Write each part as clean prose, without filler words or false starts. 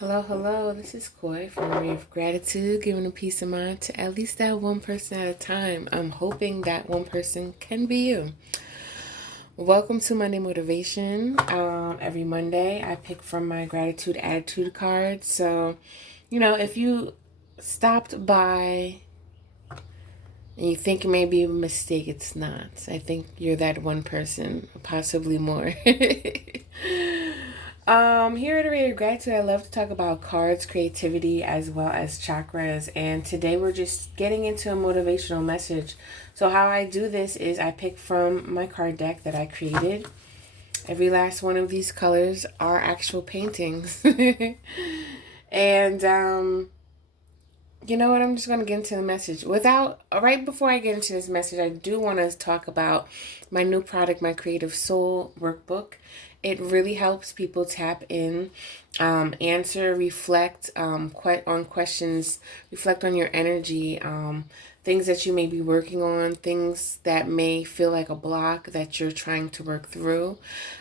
Hello, hello. This is Koi from Ray of Gratitude, giving a peace of mind to at least that one person at a time. I'm hoping that one person can be you. Welcome to Monday Motivation. Every Monday, I pick from my gratitude attitude card. So, if you stopped by and you think it may be a mistake, it's not. I think you're that one person, possibly more. Here at Ray of Gratitude, I love to talk about cards, creativity, as well as chakras. And today we're just getting into a motivational message. So how I do this is I pick from my card deck that I created. Every last one of these colors are actual paintings. And you know what? I'm just going to get into the message. Right before I get into this message, I do want to talk about my new product, my Creative Soul Workbook. It really helps people tap in, answer, reflect on questions, reflect on your energy, things that you may be working on, things that may feel like a block that you're trying to work through,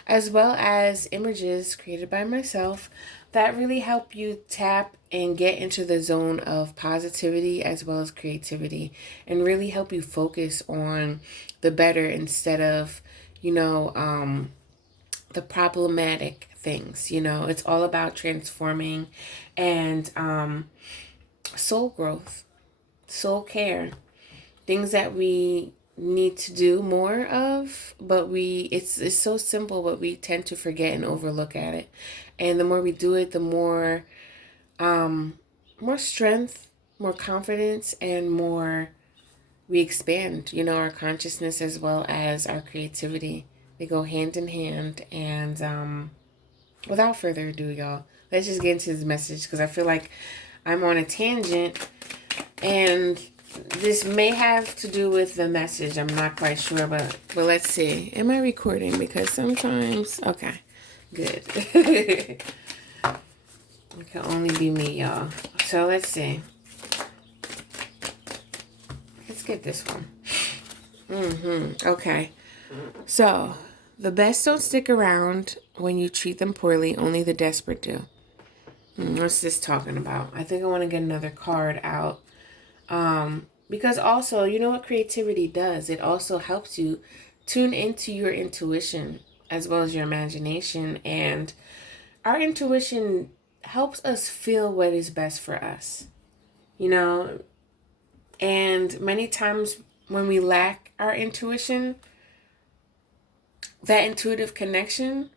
as well as images created by myself that really help you tap and get into the zone of positivity as well as creativity and really help you focus on the better instead of, the problematic things. It's all about transforming and soul growth, soul care, things that we need to do more of, but it's so simple, but we tend to forget and overlook at it. And the more we do it, the more strength, more confidence, and more we expand, our consciousness as well as our creativity. They go hand in hand. And without further ado, y'all, let's just get into this message because I feel like I'm on a tangent and this may have to do with the message. I'm not quite sure, but let's see. Am I recording? Because sometimes, okay, good. It can only be me, y'all. So let's see. Let's get this one. Okay. So, the best don't stick around when you treat them poorly. Only the desperate do. What's this talking about? I think I want to get another card out. Because also, you know what creativity does? It also helps you tune into your intuition as well as your imagination. And our intuition helps us feel what is best for us. And many times when we lack our intuition, that intuitive connection,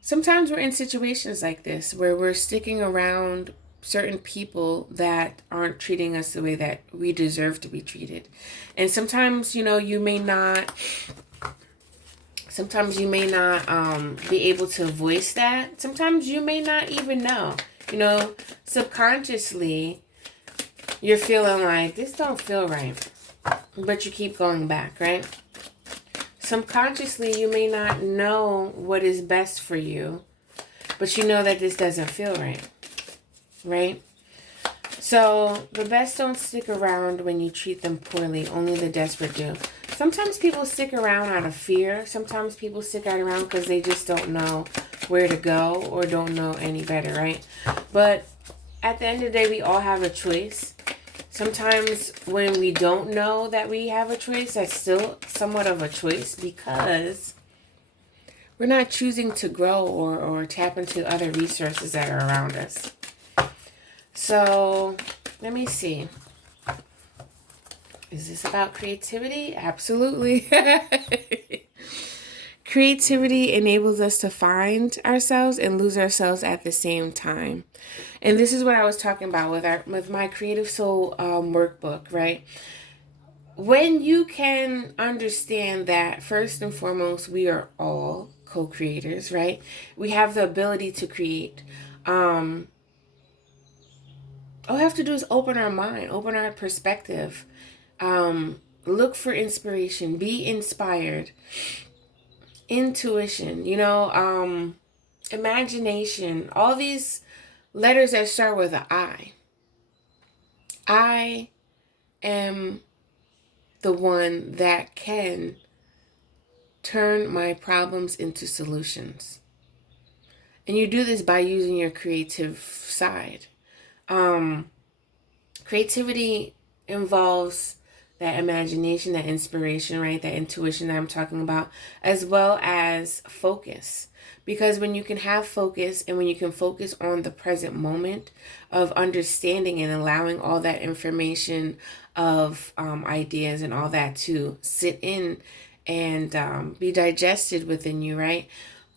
sometimes we're in situations like this where we're sticking around certain people that aren't treating us the way that we deserve to be treated. And sometimes, you may not be able to voice that. Sometimes you may not even know. Subconsciously, you're feeling like this don't feel right, but you keep going back, right? Subconsciously, you may not know what is best for you, but you know that this doesn't feel right, right? So the best don't stick around when you treat them poorly. Only the desperate do. Sometimes people stick around out of fear. Sometimes people stick around because they just don't know where to go or don't know any better, right? But at the end of the day, we all have a choice. Sometimes when we don't know that we have a choice, that's still somewhat of a choice because we're not choosing to grow or tap into other resources that are around us. So let me see. Is this about creativity? Absolutely. Creativity enables us to find ourselves and lose ourselves at the same time. And this is what I was talking about with my Creative Soul workbook, right? When you can understand that, first and foremost, we are all co-creators, right? We have the ability to create. All we have to do is open our mind, open our perspective, look for inspiration, be inspired, intuition, imagination, all these letters that start with an I. I am the one that can turn my problems into solutions. And you do this by using your creative side. Creativity involves that imagination, that inspiration, right? That intuition that I'm talking about, as well as focus. Because when you can have focus and when you can focus on the present moment of understanding and allowing all that information of ideas and all that to sit in and be digested within you, right?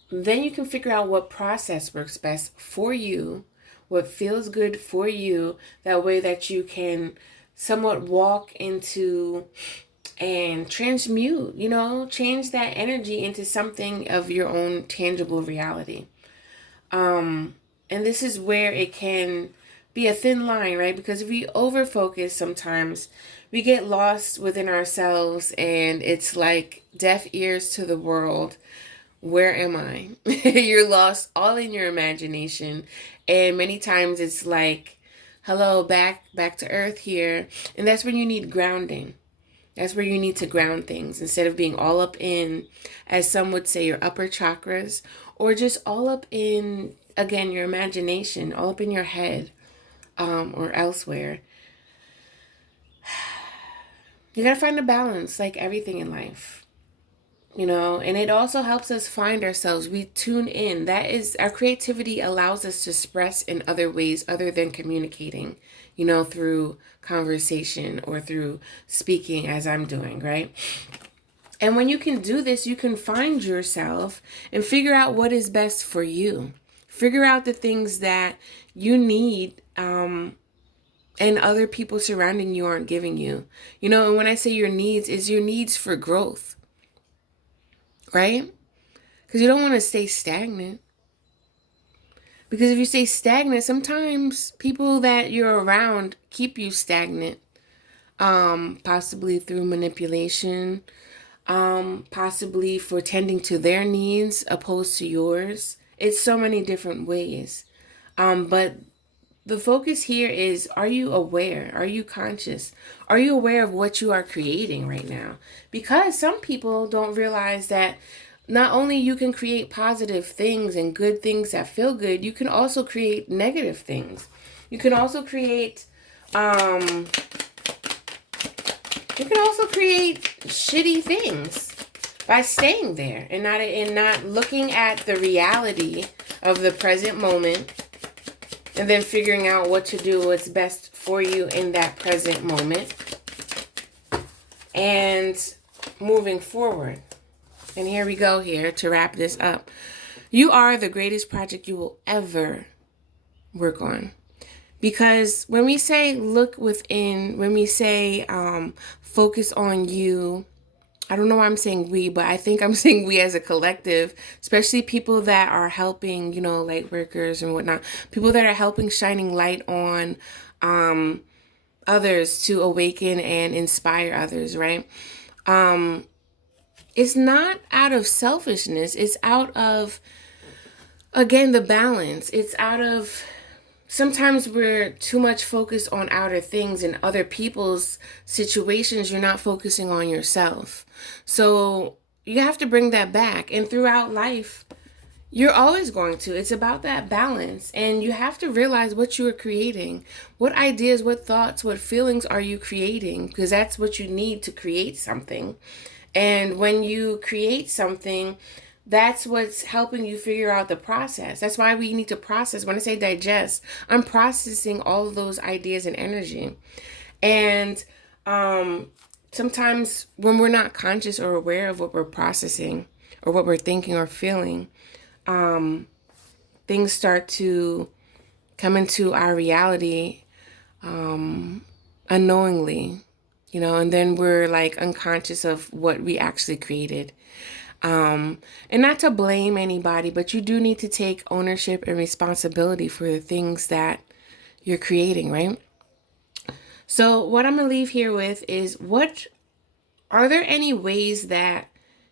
Then you can figure out what process works best for you, what feels good for you, that way that you can somewhat walk into and transmute, change that energy into something of your own tangible reality. And this is where it can be a thin line, right? Because if we over focus, sometimes we get lost within ourselves and it's like deaf ears to the world. Where am I? You're lost all in your imagination. And many times it's like, hello, back to earth here. And that's when you need grounding. That's where you need to ground things instead of being all up in, as some would say, your upper chakras, or just all up in, again, your imagination, all up in your head, or elsewhere. You gotta find a balance, like everything in life. And it also helps us find ourselves. We tune in. That is, our creativity allows us to express in other ways other than communicating, through conversation or through speaking as I'm doing, right? And when you can do this, you can find yourself and figure out what is best for you. Figure out the things that you need, and other people surrounding you aren't giving you. And when I say your needs, is your needs for growth. Right? Because you don't want to stay stagnant. Because if you stay stagnant, sometimes people that you're around keep you stagnant. Possibly through manipulation. Possibly for tending to their needs opposed to yours. It's so many different ways. But the focus here is, are you aware? Are you conscious? Are you aware of what you are creating right now? Because some people don't realize that not only you can create positive things and good things that feel good, you can also create negative things. You can also create shitty things by staying there and not looking at the reality of the present moment. And then figuring out what to do, what's best for you in that present moment. And moving forward. And here we go here to wrap this up. You are the greatest project you will ever work on. Because when we say look within, when we say focus on you, I don't know why I'm saying we, but I think I'm saying we as a collective, especially people that are helping, light workers and whatnot, people that are helping shining light on others to awaken and inspire others, right? It's not out of selfishness. It's out of, again, the balance. It's out of, sometimes we're too much focused on outer things and other people's situations. You're not focusing on yourself. So you have to bring that back. And throughout life, you're always going to. It's about that balance. And you have to realize what you are creating. What ideas, what thoughts, what feelings are you creating? Because that's what you need to create something. And when you create something, that's what's helping you figure out the process. That's why we need to process. When I say digest, I'm processing all of those ideas and energy. And sometimes when we're not conscious or aware of what we're processing or what we're thinking or feeling, things start to come into our reality unknowingly, and then we're like unconscious of what we actually created. And not to blame anybody, but you do need to take ownership and responsibility for the things that you're creating, right? So what I'm going to leave here with is, are there any ways that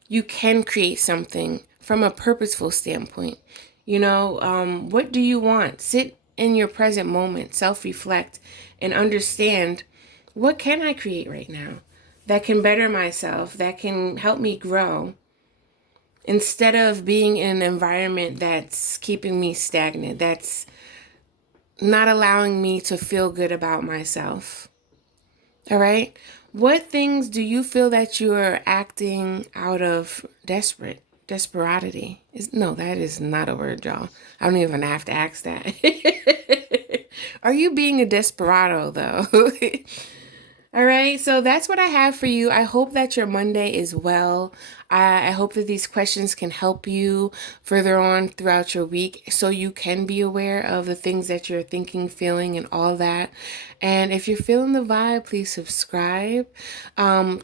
you can create something from a purposeful standpoint? What do you want? Sit in your present moment, self-reflect, and understand, what can I create right now that can better myself, that can help me grow? instead of being in an environment that's keeping me stagnant, that's not allowing me to feel good about myself. All right? What things do you feel that you are acting out of desperatity? No, that is not a word, y'all. I don't even have to ask that. Are you being a desperado, though? All right, so that's what I have for you. I hope that your Monday is well. I hope that these questions can help you further on throughout your week so you can be aware of the things that you're thinking, feeling, and all that. And if you're feeling the vibe, please subscribe.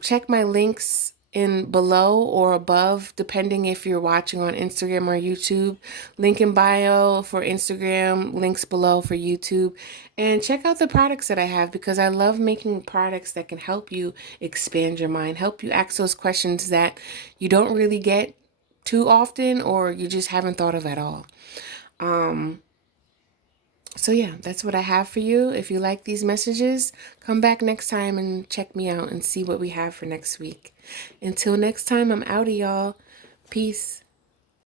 Check my links in below or above, depending if you're watching on Instagram or YouTube. Link in bio for Instagram, links below for YouTube. And check out the products that I have, because I love making products that can help you expand your mind, help you ask those questions that you don't really get too often or you just haven't thought of at all. So yeah, that's what I have for you. If you like these messages, come back next time and check me out and see what we have for next week. Until next time, I'm outie, y'all. Peace.